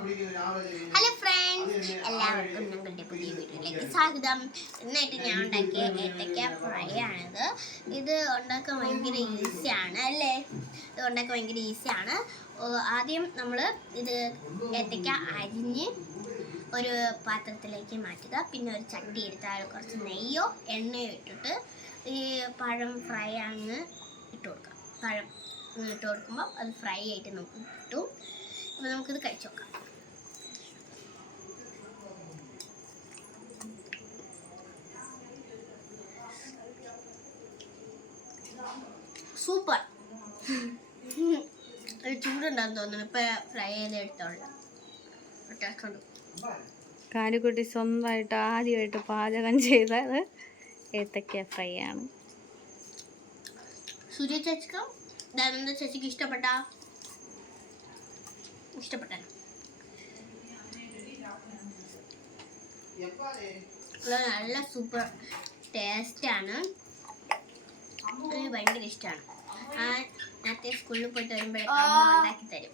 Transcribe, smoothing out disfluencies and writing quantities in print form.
Hello friends, എല്ലാവർക്കും ഞങ്ങളുടെ പുതിയ വീഡിയോയിലേക്ക് സ്വാഗതം. ഇന്നായിട്ട് ഞാൻ ഉണ്ടാക്കിയ ഏത്തക്ക ഫ്രൈ ആണിത്. ഇത് ഉണ്ടാക്കാൻ ഭയങ്കര ഈസിയാണ് അല്ലേ? ഇത് ഉണ്ടാക്കാൻ ഭയങ്കര ഈസിയാണ്. ആദ്യം നമ്മൾ ഇത് ഏത്തക്ക അരിഞ്ഞ് ഒരു പാത്രത്തിലേക്ക് മാറ്റുക. പിന്നെ ഒരു ചട്ടി എടുത്താൽ കുറച്ച് നെയ്യോ എണ്ണയോ ഇട്ടിട്ട് ഈ പഴം ഫ്രൈ അങ്ങ് ഇട്ട് കൊടുക്കാം. പഴം ഇട്ട് കൊടുക്കുമ്പോൾ അത് ഫ്രൈ ആയിട്ട് നമുക്ക് കിട്ടും. അപ്പോൾ നമുക്കിത് കഴിച്ചു നോക്കാം. സൂപ്പർ. ഒരു ചൂടുണ്ടാന്ന് തോന്നുന്നു. ഇപ്പം ഫ്രൈ ചെയ്ത് എടുത്തോളൂ. കാലുകുട്ടി സ്വന്തമായിട്ട് ആദ്യമായിട്ട് പാചകം ചെയ്തത് ഏത്തക്ക ഫ്രൈ ആണ്. സൂര്യ ചേച്ചിക്കും ദാനന്ദ ചേച്ചിക്ക് ഇഷ്ടപ്പെട്ടോ? നല്ല സൂപ്പർ ടേസ്റ്റാണ്. എനിക്ക് ഭയങ്കര ഇഷ്ടമാണ്. നേരത്തെ സ്കൂളിൽ പോയിട്ട് വരുമ്പോഴേക്കും ഉണ്ടാക്കി തരും.